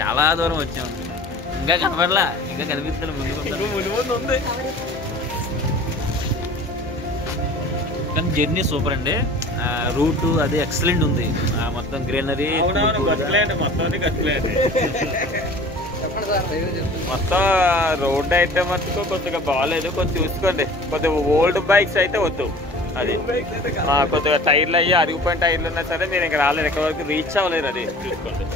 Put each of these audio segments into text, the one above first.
చాలా దూరం వచ్చాం. ఇంకా కనపడలా, ఇంకా కనిపిస్తుంది ముందు ఉంది. కానీ జర్నీ సూపర్ అండి. రూట్ అది ఎక్సలెంట్ ఉంది. మొత్తం గ్రీనరీ మొత్తం రోడ్ అయితే మటుకు కొద్దిగా బాగాలేదు. కొద్దిగా చూసుకోండి, కొద్దిగా ఓల్డ్ బైక్స్ అయితే వద్దు. అది కొద్దిగా టైర్లు అయ్యి అరిగిపోయిన టైర్లు ఉన్నా సరే మీరు ఇంకా రాలేదు, ఎక్కడి వరకు రీచ్ అవ్వలేదు. అది చూసుకోండి.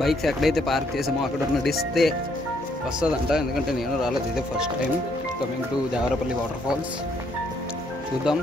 బైక్స్ ఎక్కడైతే పార్క్ చేసామో అక్కడ నడిస్తే వస్తుందంట. ఎందుకంటే నేను రాలేదు, ఇదే first time coming to Devarapalli waterfalls. చూద్దాం.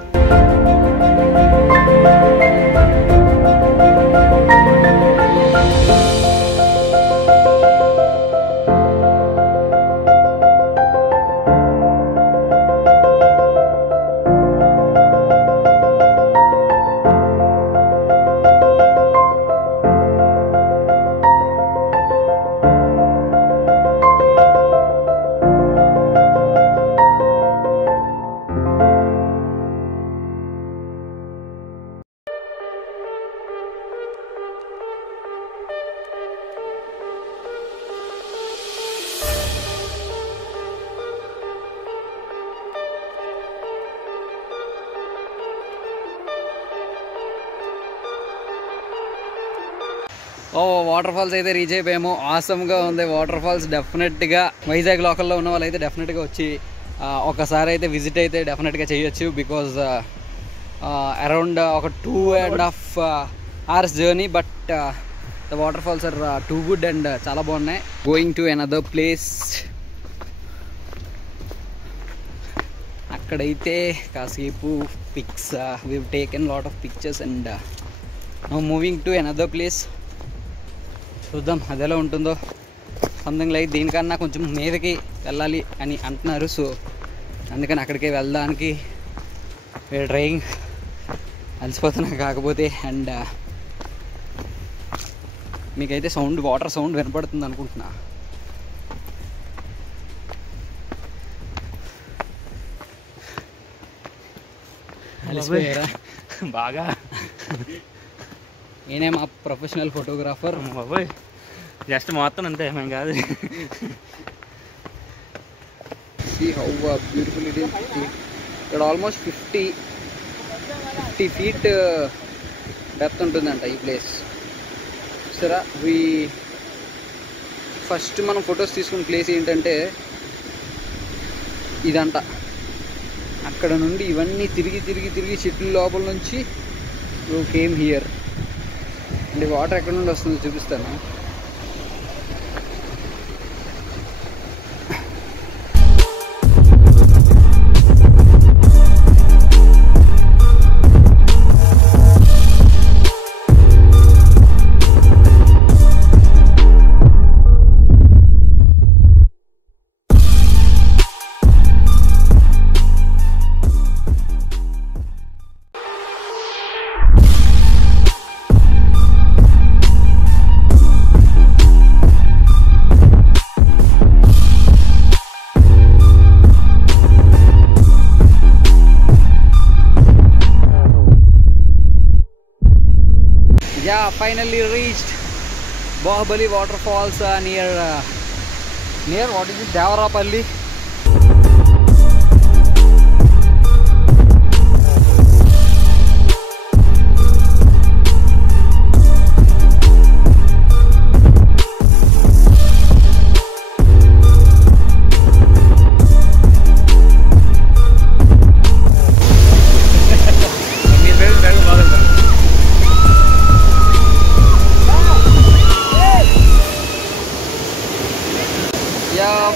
వాటర్ ఫాల్స్ అయితే రీచ్ అయిపోయాము. ఆసమ్గా ఉంది వాటర్ ఫాల్స్. డెఫినెట్గా వైజాగ్ లోకల్లో ఉన్న వాళ్ళు అయితే డెఫినెట్గా వచ్చి ఒకసారి అయితే విజిట్ అయితే డెఫినెట్గా చేయొచ్చు. బికాజ్ అరౌండ్ ఒక 2.5 hours జర్నీ, but the waterfalls are too good and చాలా బాగున్నాయి. Going to another place. అక్కడైతే కాసేపు pics we've taken lot of pictures and now moving to another place. చూద్దాం అది ఎలా ఉంటుందో. సంథింగ్ లైక్ దీనికన్నా కొంచెం మీదకి వెళ్ళాలి అని అంటున్నారు. సో అందుకని అక్కడికే వెళ్ళడానికి వీఆర్ ట్రైయింగ్. అలసిపోతున్నాం కాకపోతే. అండ్ మీకైతే సౌండ్, వాటర్ సౌండ్ వినపడుతుంది అనుకుంటున్నా. అలసిపోయారా బాగా? నేనే మా ప్రొఫెషనల్ ఫోటోగ్రాఫర్. బాబోయ్, జస్ట్ మొత్తం అంతే, మేము కాదు. See how beautiful it is. ఇక్కడ ఆల్మోస్ట్ 50 feet డెప్త్ ఉంటుందంట ఈ ప్లేస్. సరే, ఫస్ట్ మనం ఫొటోస్ తీసుకున్న ప్లేస్ ఏంటంటే ఇదంట. అక్కడ నుండి ఇవన్నీ తిరిగి తిరిగి తిరిగి చెట్ల లోపల నుంచి కేమ్ హియర్. అండ్ వాటర్ ఎక్కడ నుండి వస్తుందో చూపిస్తాను. Yeah, finally reached Bahubali waterfalls near what is it, Devarapalli.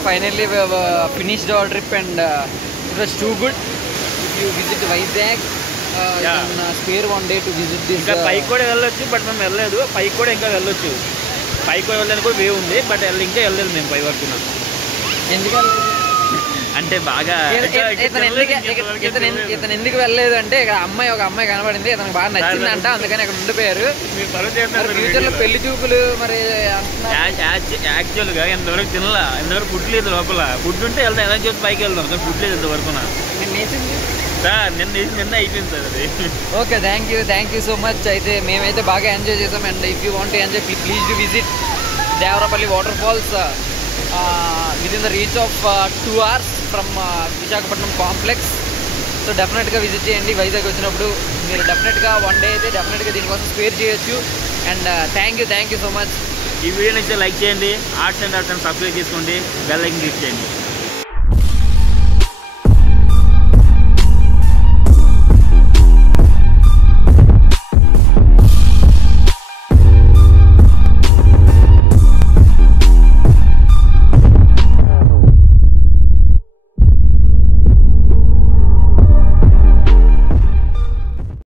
Finally we have finished our trip and it was too good. If you visit Vizag, you can spare one day to visit this. ఇంకా పైకి కూడా వెళ్ళొచ్చు, but మేము వెళ్ళలేదు. పైకి కూడా ఇంకా వెళ్ళొచ్చు. పైకి వెళ్ళడానికి కూడా వే ఉంది, బట్ ఇంకా వెళ్ళలేదు మేము పై వరకు. ఎందుకంటే అంటే బాగా ఇతను ఎందుకు వెళ్ళలేదు అంటే ఇక్కడ ఒక అమ్మాయి కనబడింది, ఇతనికి బాగా నచ్చిందంట, అందుకని అక్కడ ఉండిపోయారు. ఫ్యూచర్ లో పెళ్లి చూపులు మరి యాక్చువల్ గా ఎంతవరకు తినలా, ఎంతవరకు ఫుడ్ లేదు లోపల. ఫుడ్ ఉంటే వెళ్తాం, ఎలా చూసి పైకి వెళ్దాం, కానీ ఫుడ్ లేదు ఇంతవరకు సార్. నిన్న అయిపోయింది సార్ అది. Okay, thank you so much. అయితే మేమైతే బాగా ఎంజాయ్ చేసాం. And if you want to enjoy please to visit Devarapalli waterfalls within the reach of 2 hours from Visakhapatnam complex. So డెఫినెట్గా విజిట్ చేయండి. వైజాగ్ వచ్చినప్పుడు మీరు డెఫినెట్గా 1 day అయితే డెఫినెట్గా దీనికోసం స్పేర్ చేయొచ్చు. And thank you so much. ఈ వీడియో నచ్చితే లైక్ చేయండి, ఆర్ట్స్ అండ్ సబ్స్క్రైబ్ చేసుకోండి, బెల్ ఐకాన్ క్లిక్ చేయండి.